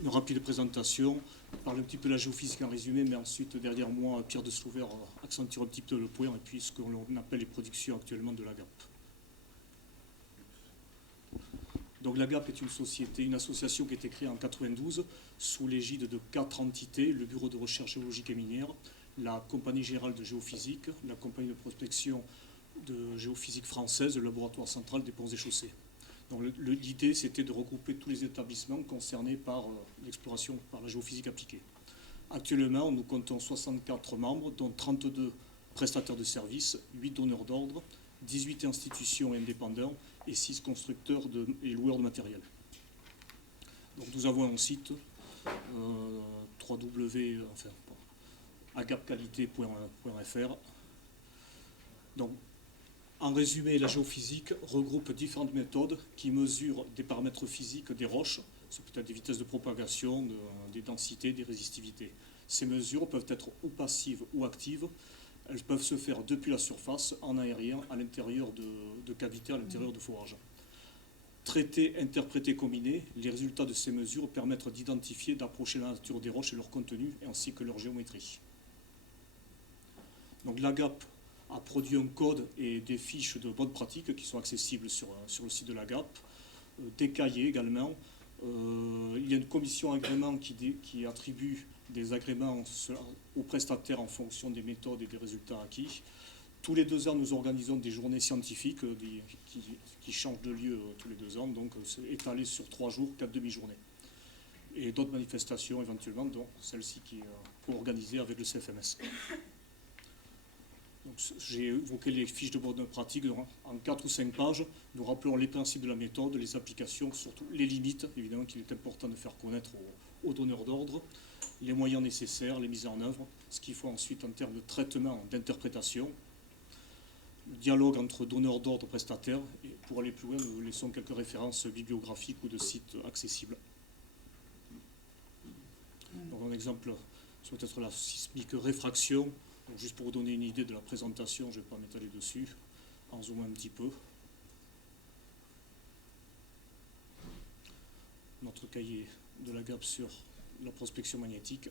une rapide présentation, parler un petit peu de la géophysique en résumé, mais ensuite, derrière moi, Pierre de Slouvert accentue un petit peu le point, et puis ce qu'on appelle les productions actuellement de l'AGAP. Donc l'AGAP est une société, une association qui a été créée en 92 sous l'égide de 4 entités, le Bureau de recherche géologique et minière, la Compagnie générale de géophysique, la Compagnie de prospection de géophysique française, le laboratoire central des ponts et chaussées. Donc l'idée, c'était de regrouper tous les établissements concernés par l'exploration, par la géophysique appliquée. Actuellement, nous comptons 64 membres, dont 32 prestataires de services, 8 donneurs d'ordre, 18 institutions indépendantes et 6 constructeurs et loueurs de matériel. Donc nous avons un site agapqualité.fr. Donc, en résumé, la géophysique regroupe différentes méthodes qui mesurent des paramètres physiques des roches, c'est peut-être des vitesses de propagation, des densités, des résistivités. Ces mesures peuvent être ou passives ou actives. Elles peuvent se faire depuis la surface, en aérien, à l'intérieur de cavités, à l'intérieur de forages. Traiter, interpréter, combiner, les résultats de ces mesures permettent d'identifier, d'approcher la nature des roches et leur contenu, ainsi que leur géométrie. Donc l'AGAP a produit un code et des fiches de bonnes pratiques qui sont accessibles sur le site de l'AGAP, des cahiers également. Il y a une commission agrément qui attribue des agréments aux prestataires en fonction des méthodes et des résultats acquis. Tous les 2 ans, nous organisons des journées scientifiques qui changent de lieu tous les 2 ans, donc c'est étalé sur 3 jours, 4 demi-journées. Et d'autres manifestations éventuellement, dont celle-ci qui est organisée avec le CFMS. J'ai évoqué les fiches de bonne pratique. En 4 ou 5 pages, nous rappelons les principes de la méthode, les applications, surtout les limites, évidemment qu'il est important de faire connaître aux donneurs d'ordre, les moyens nécessaires, les mises en œuvre, ce qu'il faut ensuite en termes de traitement, d'interprétation, le dialogue entre donneurs d'ordre et prestataires. Et pour aller plus loin, nous laissons quelques références bibliographiques ou de sites accessibles. Donc un exemple, c'est peut-être la sismique réfraction. Donc, juste pour vous donner une idée de la présentation, je ne vais pas m'étaler dessus, en zoomant un petit peu. Notre cahier de l'AGAP sur la prospection magnétique.